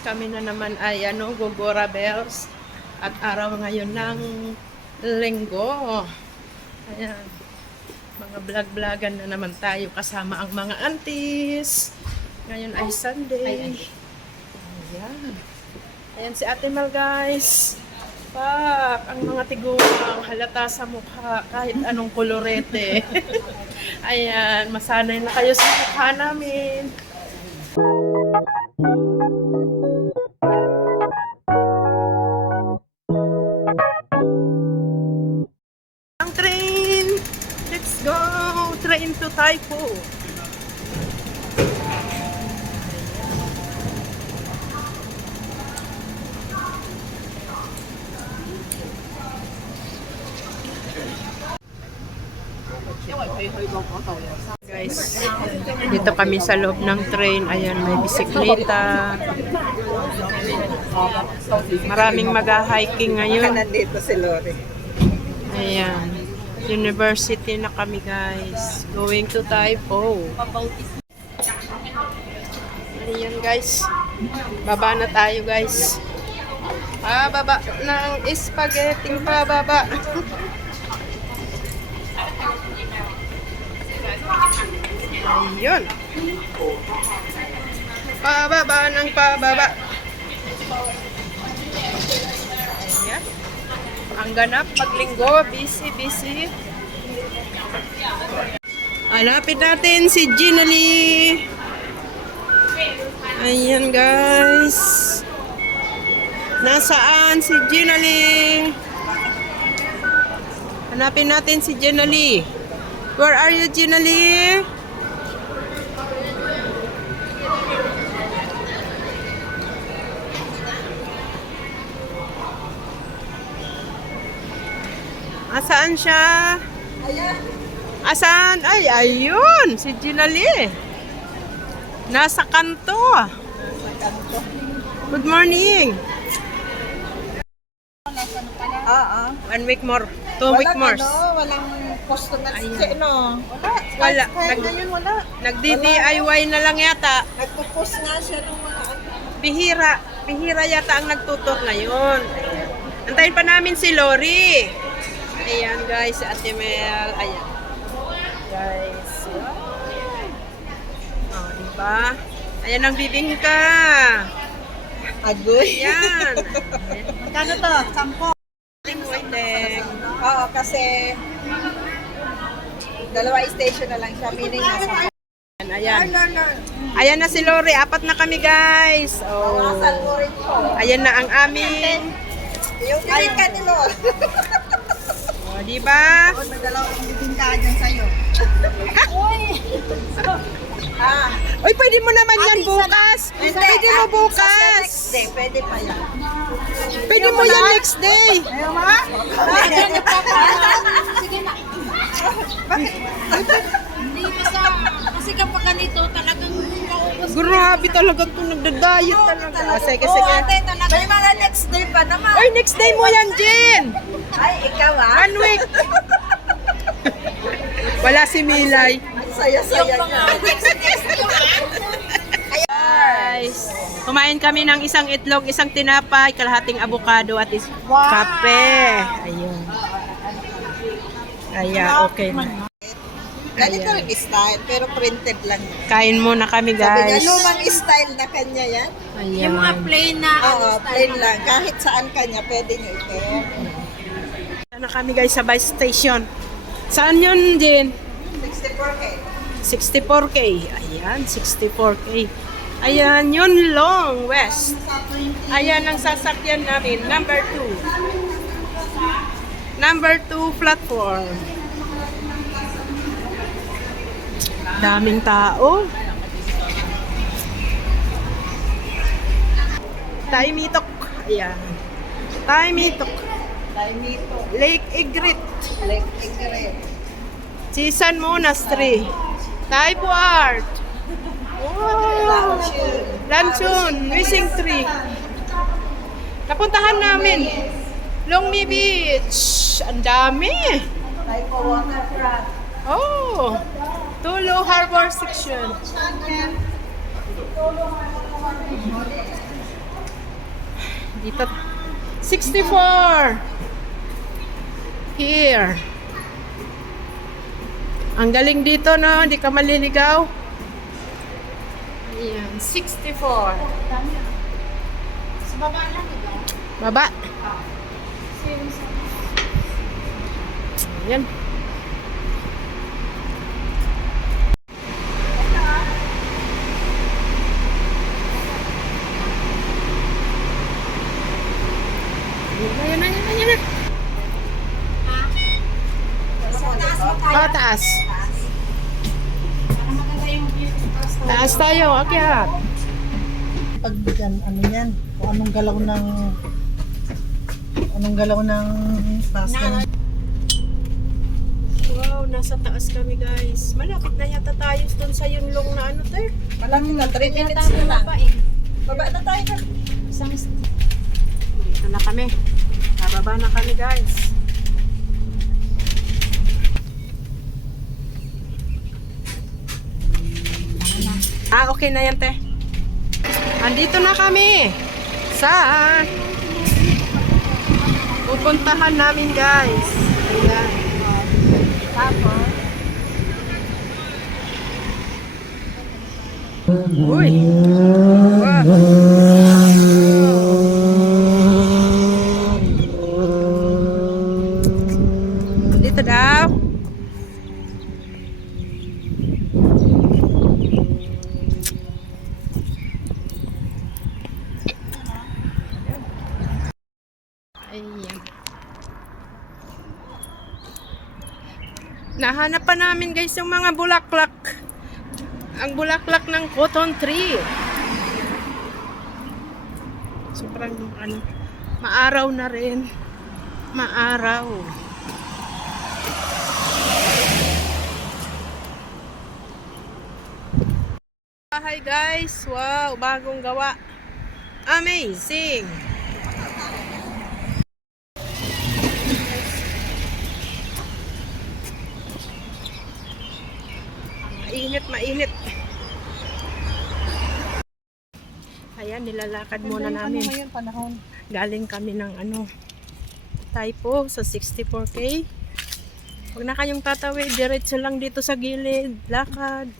kami na naman ay Gogora Bells at araw ngayon ng linggo. Ayan, mga vlog-vlogan na naman tayo kasama ang mga aunties. Ngayon ay Sunday. Ayan. Ayan si Ate Mel, guys. Pak, ang mga tiguang halata sa mukha kahit anong kolorete. Ayan, masanay na kayo sa mukha namin. Ang train! Let's go! Train to Taipo. Guys, dito kami sa loob ng train. Ayan, may bisikleta. Maraming mag-hiking ngayon. Nandito si Lori. Ayan, university na kami, guys. Going to Taipo. Ayan, guys. Baba na tayo, guys. Baba ng spaghetti pa, baba. Ayun. Pababa ng pababa. Ayan. Ang ganap paglinggo. Busy. Hanapin natin si Gina Lee. Ayan, guys. Nasaan si Gina Lee? Hanapin natin si Gina Lee. Where are you, Gina Lee? Asaan siya? Ayan. Asaan? Ay, ayun! Si Gina Lee. Nasa kanto. Good morning. Oo. 1 week more. 2 week more. Walang customer. Ayan. Wala. Wala. Wala. Nag-DIY na lang yata. Nagpo-post nga siya ng mga Bihira yata ang nagtutor ngayon. Antayin pa namin si Lori. Ayan, guys, si Ate Mel. Ayan. Guys. Oh, diba? Ayan ang bibingka. agoy. Ayan. Magkano to? 10. Waiting. Oo, kasi dalawa station na lang siya. Meaning nasa Ayan. Ayan na si Lori. 4 na kami, guys. Oh. Awasan mo rin po. Ayan na ang aming. Yung bibingka ni Lord. Oh, diba? May dalawang bibingka dyan sa'yo. Uy, pwede mo naman yan bukas. Pwede mo bukas. Next day, pwede pa yan. Pwede mo yan next day. Ayaw ma? Sige na. Hindi basta, kasi kapag ganito talagang maubos. Grabe talaga ito. Nagda-diet talaga. Sige. Oo, ate, talaga. May mga next day pa naman. Uy, next day mo yan, Jen. Ay, ikaw ah. 1 week. Wala si Milay. Ang saya-saya niya. Guys, kumain kami ng isang itlog, isang tinapay, kalahating avocado at kape. Ayun. Ayan, okay na. Ganito rin style, pero printed lang. Kain muna kami, Sabi niya, guys. lumang style na kanya yan. Ayan. Yung mga plain na Oo, plain lang. Kahit saan kanya, pwede niyo ito. Na kami, guys, sa bus station. Saan yun, Jen? 64K. 64K. Ayan, 64K. Ayan, yun Long West. Ayan ang sasakyan namin. Number 2. Number 2 platform. Daming tao. Taimitok. Ayan. Taimitok. Daimito. Lake Igrit. Lake Igret. Chisan Monastery. Taipo Art. Wow! Lanchon, Missing Tree. Napuntahan namin. Longmi Beach. Ang dami. Taipo Waterfront. Oh! Tulu Harbor Section. Dito. 64! Here. Ang galing dito, no? Hindi ka maliligaw. Ayan, 64. Sa baba lang ito. Baba. Ayan. Ayan na, ayan na, ayan na. Sa taas mo tayo. Oh, taas. Para maganda yung view. Taas tayo, akyat. Pag yan, ano yan, kung anong galaw ng basket. Wow, nasa taas kami guys. Malapit na yata tayo dun sa yunlong na ano te. Malapit na, 3 minutes Tayo na lang. pa eh. Baba na tayo na. Isang Dito na kami. Bababa na kami guys. Okay na yan te. Andito na kami sa pupuntahan namin guys. Ayan. tapos. Uy! Wow. Dito daw. Ayan. Nahanap pa namin guys yung mga bulaklak. Ang bulaklak ng cotton tree. Sobrang ano, maaraw na rin. Maaraw. Hi guys, wow, bagong gawa. Amazing. Mainit, mainit. Ayan, nilalakad muna namin. Ano ngayon, panahon? Galing kami ng ano, typo sa 64K. Huwag na kayong tatawid, diretso lang dito sa gilid. Lakad.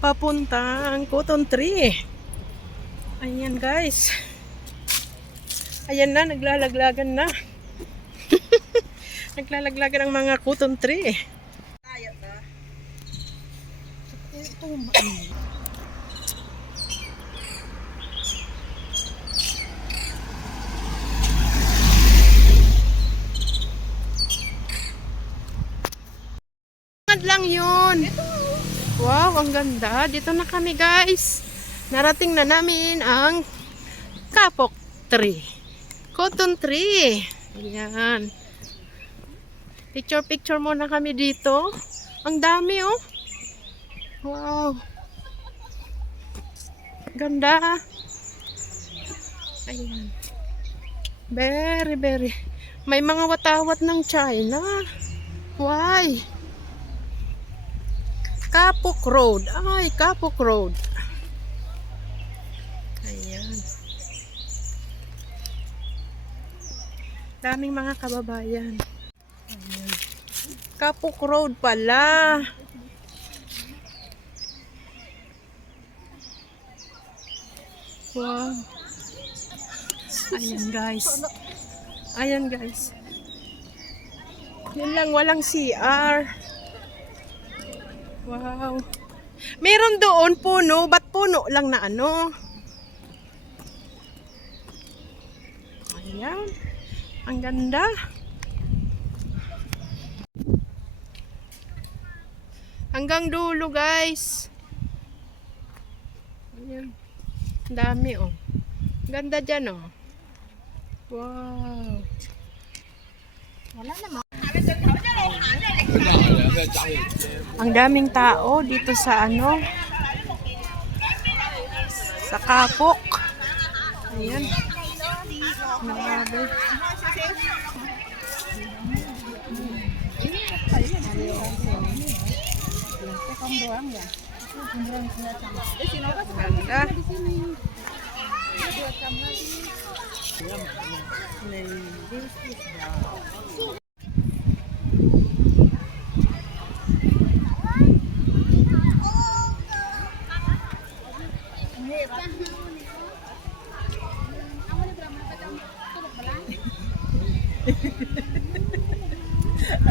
Papuntang cotton tree. Ayan guys. Ayan na, naglalaglagan na. Naglalaglagan ang mga cotton tree. Tayo na. Lang yun. Wow, ang ganda. Dito na kami guys. Narating na namin ang kapok tree. Cotton tree. Ayan. Picture muna kami dito. Ang dami oh. Wow. Ganda. Ayan. Very. May mga watawat ng China. Why? Kapok Road. Ay, Kapok Road. Ayan. Daming mga kababayan. Ayan. Kapok Road pala. Wow. Ayan guys. Ayan guys. Yun lang, walang CR. Wow. Meron doon puno, ba't puno lang na ano? Ayan. Ang ganda. Hanggang dulo, guys. Ayan. Ang dami, oh. Ganda dyan, oh. Wow. Wala naman. Ang daming tao dito sa ano, sa Kapok. Ayan. Grabe. Ganda.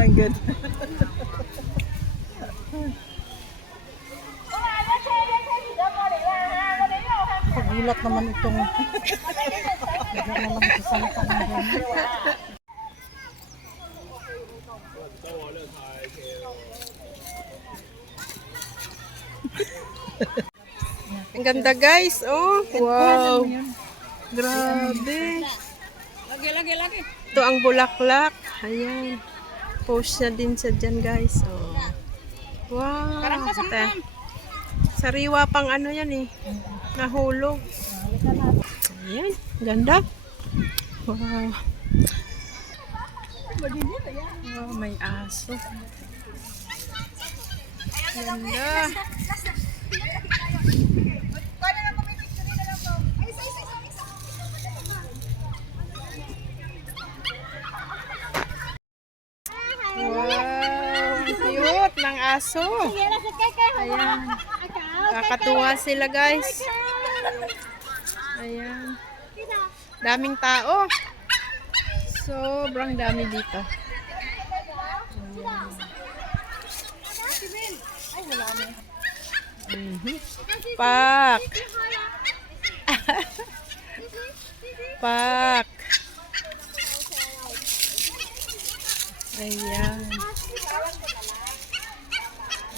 Ang good. Pagulat naman itong bigla na lang sasalita ng ganyan. Ang ganda guys. Oh, wow. Grabe. Lagi. Ito ang bulaklak. Ayan. Post na din sa dyan guys. Oh. Wow. Ate. Sariwa pang ano yan eh. Nahulog. Ayan. Ganda. Wow. Wow, may aso. Ganda. Wow, cute ng aso. Ayan. Kakatuwa sila guys. Ayan. Daming tao. Sobrang dami dito. Mhm. Pak. Pak. Ayan.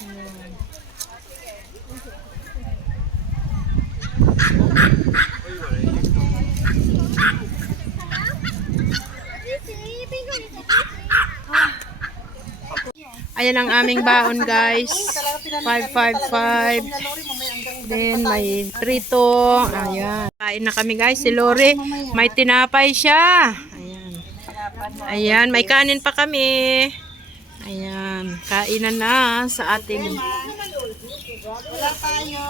Ayan. Ayan ang aming baon guys. 555. Then may prito. Ayan. Kain na kami guys. Si Lori, may tinapay siya. Ayan. Ayan, may kanin pa kami. Ayan, kainan na sa ating. Wala tayo.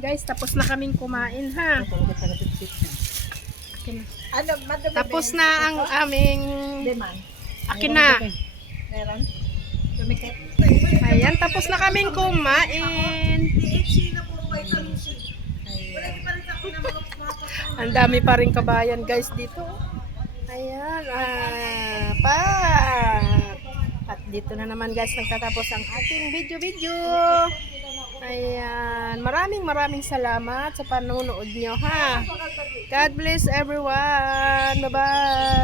Guys, tapos na kaming kumain ha. Ano, madami Tapos na ang aming Deman. akin na. Meron? Dumikit. Ayan, tapos na kaming kumain. Ang dami pa rin kabayan guys dito. Ayan, pa. At dito na naman guys nagtatapos ang ating video. Ayan, maraming salamat sa panonood nyo ha. God bless everyone. Bye-bye.